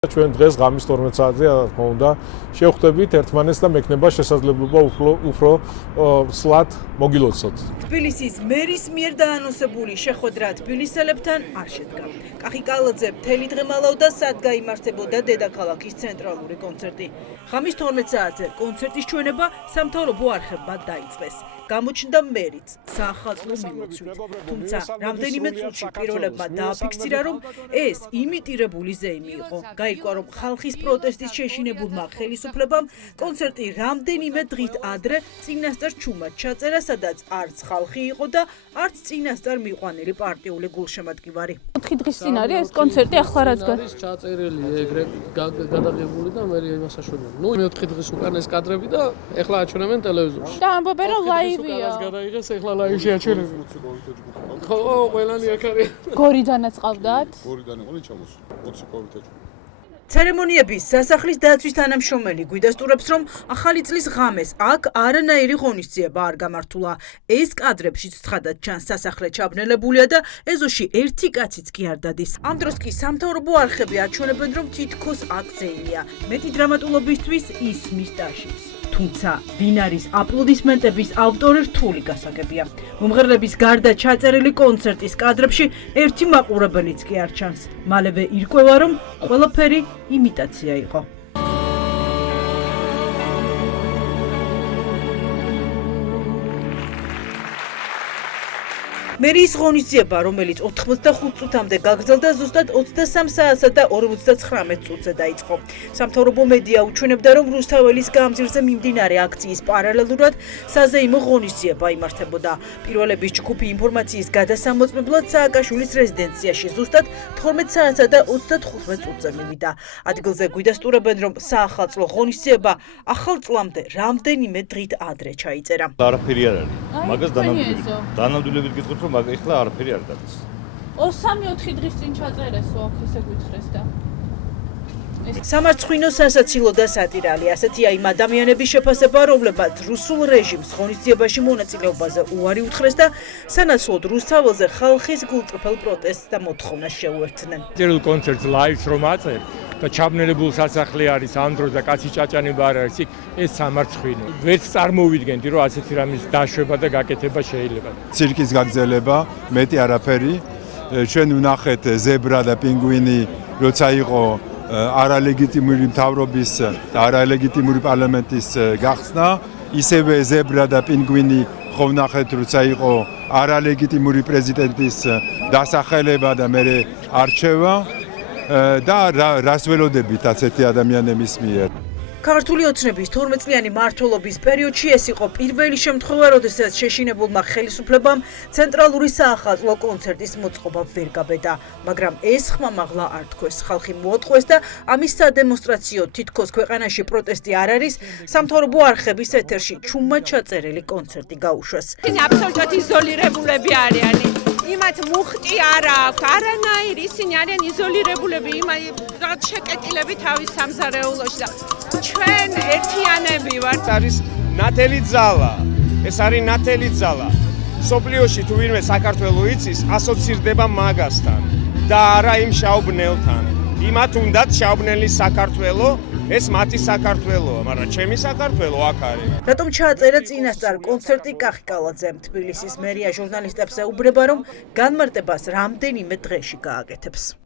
ჩვენ დღეს ღამის 12 საათზე რა თქმა უნდა შევხვდებით ერთმანეთს და მექნება შესაძლებლობა უფრო სლად მოგილოცოთ. თბილისის მერის მიერ დაანონსებული შეხვედრა თბილისელებთან არ შედგა. კახიკალაძე მთელი დღე მალავდა, სად გაიმართებოდა დედაქალაქის ცენტრალური კონცერტი. ღამის 12 საათზე კონცერტის ჩვენება სამთავრობო არხებმა დაიწყეს. გამოჩნდა მერიც საახალწლო მიმოცვით. თუმცა რამდენიმე წუთში პირველებმა დააფიქსირა, რომ ეს იმიტირებული ზეიმი იყო. გაირკვა, რომ ხალხის პროტესტის შეშინებულმა ხელისუფლებამ კონცერტი რამდენიმე დღით ადრე წინასწარ ჩუმად ჩაწერა, სადაც არც ხალხი იყო და არც წინასწარ მიყვანილი პარტიული გულშემატკივარი. 4 დღის წინ არის ეს კონცერტი, ახლა რაც არის ჩაწერილი ეგრე გადაღებული და მე იმას აშუქებდი. ნუ 4 დღის უკან ეს კადრები და ახლა აჩვენებენ ტელევიზორში. და ამბობენ, რომ ლაივია. გადაიღეს, ახლა ლაივში აჩვენებენ. ხო, ყველანი აქ არის. გორიდანაც ყავდათ? გორიდან იყო ჩამოსული. 20 კოვიდით. ცერემონიების სასახლის დაცვის თანამშრომელი გვიდასტურებს, რომ ახალი წლის ღამეს აქ არანაირი ღონისძიება არ გამართულა. ეს კადრებშიც ცხადად ჩანს, სასახლე ჩაბნელებულია და ეზოში ერთი კაციც კი არ დადის. ამ დროს კი სამთავრობო არხები აჩვენებენ, რომ თითქოს აქ ზეიმია. მეტი დრამატულობისთვის ისმის დაშიც. თუმცა ვინ არის აპლოდისმენტების ავტორი რთული გასაგებია. მომღერლების გარდა ჩაწერილი კონცერტის კადრებში ერთი მაყურებელიც კი არ ჩანს. მალევე ირკვევა, რომ ყველაფერი იმიტაცია იყო. მერის ღონისძიება, რომელიც 85 წუთამდე გაგრძელდა, ზუსტად 23 საათსა და 59 წუთზე დაიწყო. სამთავრობო მედია უჩვენებდა, რომ რუსთაველის გამზირზე მიმდინარე აქციის პარალელურად საზეიმო ღონისძიება იმართებოდა. პირველების ჯგუფი ინფორმაციის გადასამოწმებლად სააკაშვილის რეზიდენციაში ზუსტად 12 საათსა და 35 წუთზე მივიდა. ადგილზე გვიდასტურებენ, რომ საახალწლო ღონისძიება ახალ წლამდე რამდენიმე დღით ადრე ჩაიწერა. არაფერი არ არის. მაგას დანამდვილებით გიტყვით, რომ მაგ ეხლა არაფერი არ დადის. 3-4 დღის წინ ჩაწერესო, აქ ესე გითხრეს და. სამარცხვინო სასაცილო და სატირალი ასეთია იმ ადამიანების შეფასება, რომლებმაც რუსულ რეჟიმს ღონისძიებაში მონაწილეობაზე უარი უთხრეს და სანაცვლოდ რუსთაველზე ხალხის გულწრფელ პროტესტს და მოთხოვნას შეუერთდნენ. წერილ კონცერტს ლაივს რომ აწერ და ჩაბნელებული სასახლე არის ამ დროს და კაცი ჭაჭანება არ არის, ეს სამარცხვინო. ვერც წარმოვიდგენდი, რომ ასეთი რამის დაშვება და გაკეთება შეიძლება. ცირკის გაგრძელება, მეტი არაფერი. ჩვენ ვნახეთ ზებრა და პინგვინი, როცა იყო არალეგიტიმური მთავრობის და არალეგიტიმური პარლამენტის გახსნა, ისევე ზებრა და პინგვინი ხო ვნახეთ, როცა იყო არალეგიტიმური პრეზიდენტის დასახელება და მე არჩევა და რას ველოდებით ასეთი ადამიანების მიერ. ქართული ოცნების 12 წლიანი მმართველობის პერიოდში ეს იყო პირველი შემთხვევა, როდესაც შეშინებულმა ხელისუფლებამ ცენტრალური საახალწლო კონცერტის მოწყობა ვერ გაბედა, მაგრამ ეს ხმამაღლა არ თქვეს. ხალხი მოატყუეს და ამის სადემონსტრაციო თითქოს ქვეყანაში პროტესტი არ არის, სამთავრობო არხების ეთერში ჩუმად ჩაწერილი კონცერტი გაუშვეს. ისინი აბსოლუტურად იზოლირებულები არიან. იმათ მუხტი არ აქვს, არანაირი, ისინი არიან იზოლირებულები, რაღაც შეკეტილები თავის სამზარეულოში და ჩვენ ერთიანები ვართ. არის ნათელი ძალა. ეს არის ნათელი ძალა. სოფლიოში თუ ვინმე საქართველოს იცის, ასოცირდება მაგასთან და არა იმ შაუბნელთან. იმათ უნდათ შაუბნელი საქართველოს, ეს მათი საქართველოა, მაგრამ ჩემი საქართველოს აქ არის. რატომ ჩააწერა წინასწარ კონცერტი კახიკალაძემ? თბილისის მერია ჟურნალისტებს ეუბნება, რომ განმარტებას რამდენიმე დღეში გააკეთებს.